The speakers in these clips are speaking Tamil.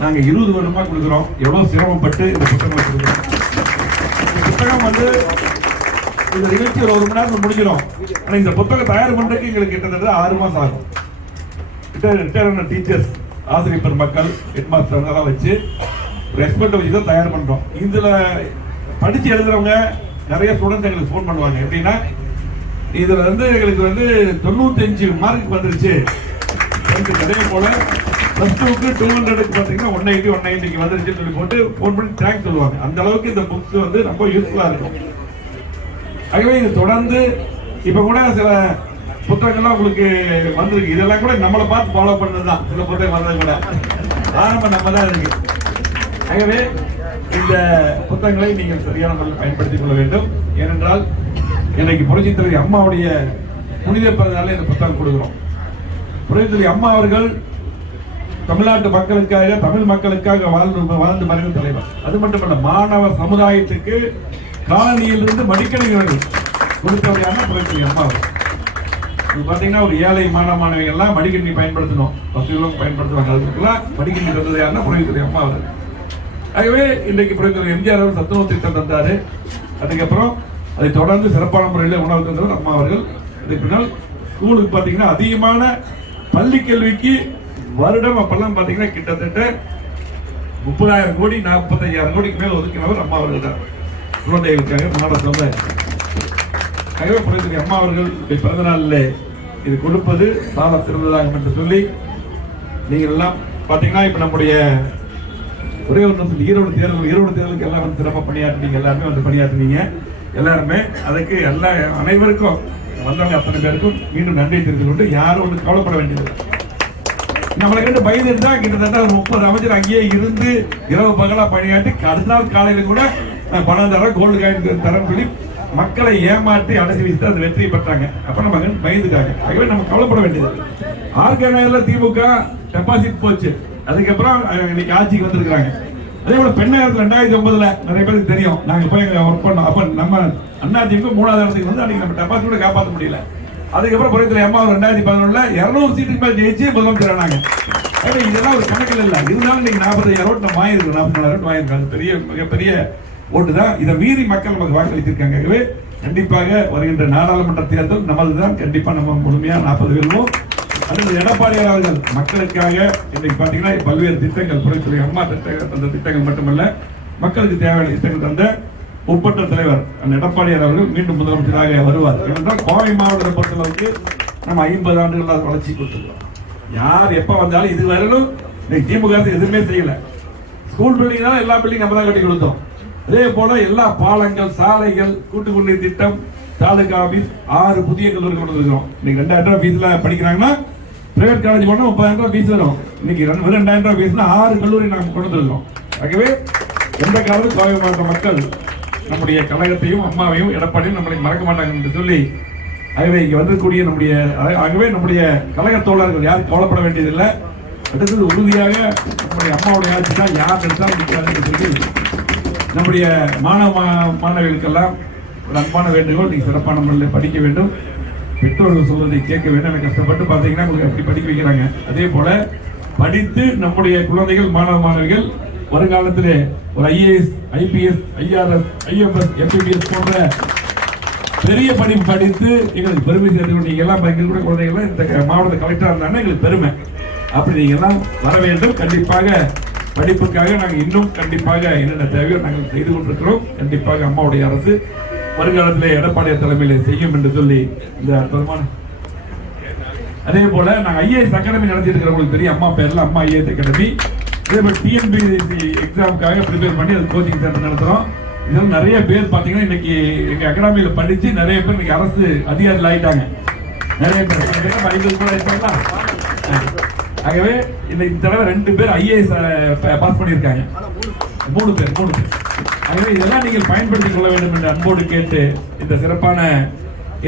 நாங்க 20 வருடமா கொடுக்குறோம். எவ்வளவு சிரமப்பட்டு இந்த புத்தகம் கொடுக்குறோம். புத்தகம் வந்து இந்த நிகழ்ச்சி ஒரு மணி நேரம் முடிஞ்சிடும். ஆனா இந்த புத்தகம் தயார் பண்றதுக்கு எங்களுக்கு கிட்டத்தட்ட 6 மாசம் ஆகும். ரிட்டையர்ட் டீச்சர்ஸ், ஆசிரியர் பெருமக்கள், ஹெட் மாஸ்டர் எல்லாம் வச்சு ரெஸ்பெக்ட் வச்சு தான் தயார் பண்றோம். இதுல படிச்சு எழுதுறவங்க நிறைய ஸ்டூடெண்ட்ஸ் எங்களுக்கு ஃபோன் பண்ணுவாங்க. எப்படின்னா இதுல வந்து எங்களுக்கு வந்து 95 மார்க் வந்துருச்சு. அதே போல +2க்கு 200க்கு பாத்தீங்கன்னா 180 வந்துருச்சுன்னு சொல்லி போட்டு ஃபோன் பண்ணி தேங்க்ஸ் சொல்லுவாங்க. அந்த அளவுக்கு இந்த புக்ஸ் வந்து ரொம்ப யூஸ்ஃபுல்லா இருக்கும். ஆகவே இது தொடர்ந்து இப்ப கூட சில புத்தகங்கள்லாம் உங்களுக்கு வந்திருக்கு. இதெல்லாம் கூட நம்மளை பார்த்து ஃபாலோ பண்ணதுதான். சில புத்தகம் வந்தது கூட ஆரம்பம் நம்ம தான் இருக்கு. ஆகவே இந்த புத்தகங்களை நீங்கள் சரியான முறையில் பயன்படுத்திக் கொள்ள வேண்டும். ஏனென்றால் இன்னைக்கு புரட்சித் தலைவி அம்மாவுடைய புனித பிறந்தநாளை இந்த புத்தகம் கொடுக்கிறோம். புரட்சித் தலைவி அம்மா அவர்கள் தமிழ்நாட்டு மக்களுக்காக, தமிழ் மக்களுக்காக வாழ்ந்து மறைந்த தலைவர். அது மட்டுமல்ல, மாணவ சமுதாயத்துக்கு காலனியிலிருந்து மடிக்கணிகள் கொடுத்தவரையான புரட்சி அம்மா அவர்கள். பாத்தீங்கன்னா ஒரு ஏழை மாணவிகள் எல்லாம் மடிக்கணினி பயன்படுத்தணும், வசதிகளும் பயன்படுத்துவாங்க. அதுக்கெல்லாம் மடிக்கணினி தந்தது யாருன்னா புரட்சித் தலைவி அம்மா அவர்கள். ஆகவே இன்றைக்கு புரட்சித் தலைவர் எம்ஜிஆர் அவர்கள் சத்துணவு திட்டம் தந்தாரு. அதுக்கப்புறம் அதை தொடர்ந்து சிறப்பான முறையில் உணவு தந்தவர் அம்மா அவர்கள். இதுக்கு பின்னால் ஸ்கூலுக்கு பாத்தீங்கன்னா அதிகமான பள்ளி கல்விக்கு வருடம் அப்பெல்லாம் பாத்தீங்கன்னா கிட்டத்தட்ட 30,000 கோடி 45,000 கோடிக்கு மேல் ஒதுக்கினவர் அம்மா அவர்கள் தான் குழந்தைகளுக்காக, மாணவ சமுதாயம். ஆகவே புரட்சி அம்மா அவர்கள் பிறந்த நாளில் இது கொடுப்பது சால சிறந்ததாகும் என்று சொல்லி நீங்கள் எல்லாம் பாத்தீங்கன்னா இப்ப நம்முடைய ஒரே ஒரு நிமிஷம் ஈரோடு தேர்தலுக்கு எல்லாம் வந்து சிறப்பாக பணியாற்றினீங்க. எல்லாருமே வந்து பணியாற்றினீங்க எல்லாருமே. அதுக்கு எல்லா அனைவருக்கும் வந்தவங்க அத்தனை பேருக்கும் மீண்டும் நன்றி தெரிவித்துக் கொண்டு யாரும் ஒன்று கவலைப்பட வேண்டியது. நம்மளை கண்டு பயந்து இருந்தா கிட்டத்தட்ட 30 அமைச்சர் அங்கேயே இருந்து இரவு பகலா பணியாற்றி அடுத்த நாள் காலையில கூட பணம் தரம் கோல்டு காயின் தரம் சொல்லி மக்களை ஏமாற்றி அடைச்சி வச்சுட்டு அந்த வெற்றியை பெற்றாங்க. அப்ப நம்ம பயந்துக்காங்க. ஆகவே நம்ம கவலைப்பட வேண்டியது. ஆர்கனைல திமுக டெபாசிட் போச்சு. அதுக்கப்புறம் இன்னைக்கு ஆட்சிக்கு வந்திருக்காங்க. அதே போல பெண்ணாயிரத்துல 2009 நிறைய பேருக்கு தெரியும். நாங்க போய் ஒர்க் பண்ணோம். அப்ப நம்ம அண்ணாதிமுக 3வது இடத்துக்கு வந்து அன்னைக்கு நம்ம டெபாசிட் கூட காப்பாற்ற முடியல. அதுக்கப்புறம் புரட்சி அம்மா 2011 200 சீட்டுக்கு மேல ஜெயிச்சு முதலமைச்சர் ஆனாங்க. இதெல்லாம் ஒரு கணக்கில் இல்லை. இருந்தாலும் இன்னைக்கு 45,000 ஓட்டு நம்ம வாங்கியிருக்கோம், 44,000 ஓட்டு வாங்கியிருக்காங்க. பெரிய மிகப்பெரிய ஓட்டு தான். இதை மீறி மக்கள் நமக்கு வாக்களித்திருக்காங்க. ஆகவே கண்டிப்பாக வருகின்ற நாடாளுமன்ற தேர்தல் நமதுதான். கண்டிப்பா நம்ம முழுமையா 40 வெல்வோம். அடுத்து எடப்பாடியார் அவர்கள் மக்களுக்காக இன்னைக்கு பாத்தீங்கன்னா பல்வேறு திட்டங்கள், புரட்சி அம்மா தந்த திட்டங்கள் மட்டுமல்ல, மக்களுக்கு தேவையான திட்டங்கள் தந்த ஒப்பற்ற தலைவர் எடப்பாடியார் அவர்கள் மீண்டும் முதலமைச்சராக வருவார். ஏனென்றால் கோவை மாவட்டத்தை பொறுத்தளவுக்கு நம்ம 50 ஆண்டுகள் வளர்ச்சி கொடுத்துருக்கோம். யார் எப்ப வந்தாலும் இதுவரையிலும் திமுக எதுவுமே செய்யல. ஸ்கூல் பில்டிங் தான் எல்லா பில்டிங் நம்ம தான் கட்டி கொடுத்தோம். அதே போல எல்லா பாலங்கள், சாலைகள், கூட்டுக்குடிநீர் திட்டம், தாலுகா ஆபீஸ், 6 புதிய கல்லூரி கொண்டு வந்துருக்கோம். இன்னைக்கு 2,000 ரூபாய் ஃபீஸ்ல படிக்கிறாங்கன்னா பிரைவேட் காலேஜ் போனா 30,000 ரூபாய் ஃபீஸ் வரும். இன்னைக்கு 2,000 ரூபாய் ஃபீஸ்னா 6 கல்லூரி நாங்கள் கொண்டு வந்துருக்கோம். ஆகவே எந்த காலத்தில் கோவை மாவட்ட மக்கள் நம்முடைய கழகத்தையும் அம்மாவையும் எடப்பாடியும் நம்மளை மறக்க மாட்டாங்க என்று சொல்லி, ஆகவே இங்க வந்திருக்கூடிய நம்முடைய கழக தோழர்கள் யாரும் கவலைப்பட வேண்டியதில்லை. அடுத்தது உறுதியாக நம்முடைய அம்மாவுடைய ஆட்சி தான் யார் எடுத்தாலும் சொல்லி நம்முடைய மாணவிகளுக்கெல்லாம் ஒரு அன்பான வேண்டுகோள், நீங்க சிறப்பான முறையில் படிக்க வேண்டும். பெற்றோர்கள் சொல்வதை கேட்க வேண்டும். கஷ்டப்பட்டு பார்த்தீங்கன்னா உங்களுக்கு எப்படி படிக்க வைக்கிறாங்க. அதே போல படித்து நம்முடைய குழந்தைகள், மாணவிகள் வருங்காலத்திலே ஒரு IAS, IPS, IRS, IFS, MBBS போன்ற பெரிய படிப்பு படித்து எங்களுக்கு பெருமை சேர்த்து நீங்க எல்லாம் கூட குழந்தைகள் இந்த மாவட்ட கலெக்டரா இருந்தாங்கன்னா எங்களுக்கு பெருமை. அப்படி நீங்க எல்லாம் வர வேண்டும். கண்டிப்பாக படிப்புக்காக நாங்கள் இன்னும் கண்டிப்பாக என்னென்ன தேவையோ நாங்கள் செய்து கொண்டிருக்கிறோம். கண்டிப்பாக அம்மாவுடைய அரசு வருங்காலத்திலே எடப்பாடியார் தலைமையில் செய்யும் என்று சொல்லி இந்த அற்புதமான, அதே போல நாங்கள் IAS அகாடமி நடத்திட்டு இருக்கிறவங்களுக்கு தெரியும். அம்மா பேர்ல அம்மா IAS அகாடமி. அதே போல TNPSC எக்ஸாமுக்காக ப்ரிப்பேர் பண்ணி அது கோச்சிங் சென்டர் நடத்துறோம். இதெல்லாம் நிறைய பேர் பாத்தீங்கன்னா இன்னைக்கு எங்க அகாடமியில படிச்சு நிறைய பேர் இன்னைக்கு அரசு அதிகாரிகள் ஆயிட்டாங்க. நிறைய பேர் 50 கூட இருப்பாங்களா. ஆகவே இந்த தடவை 2 பேர் IAS பாஸ் பண்ணியிருக்காங்க. 3 பேர். ஆகவே இதெல்லாம் நீங்கள் பயன்படுத்திக் கொள்ள வேண்டும் என்று அன்போடு கேட்டு இந்த சிறப்பான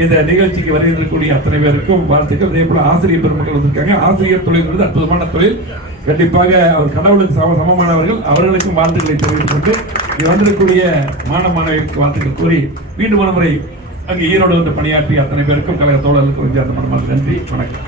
இந்த நிகழ்ச்சிக்கு வருகின்றக்கூடிய அத்தனை பேருக்கும் வாழ்த்துக்கள். அதே போல ஆசிரியர் பெருமக்கள் வந்திருக்காங்க. ஆசிரியர் தொழில் அற்புதமான தொழில். கண்டிப்பாக அவர் கடவுளுக்கு சமமானவர்கள். அவர்களுக்கும் வாழ்த்துக்களை தெரிவித்துக் கொண்டு இங்கு வந்திருக்கக்கூடிய மாணவியருக்கு வாழ்த்துக்கள் கூறி மீண்டும் ஒரு முறை அங்கு ஈரோடு வந்து பணியாற்றி அத்தனை பேருக்கும் கழக தோழர்களுக்கும் நன்றி. வணக்கம்.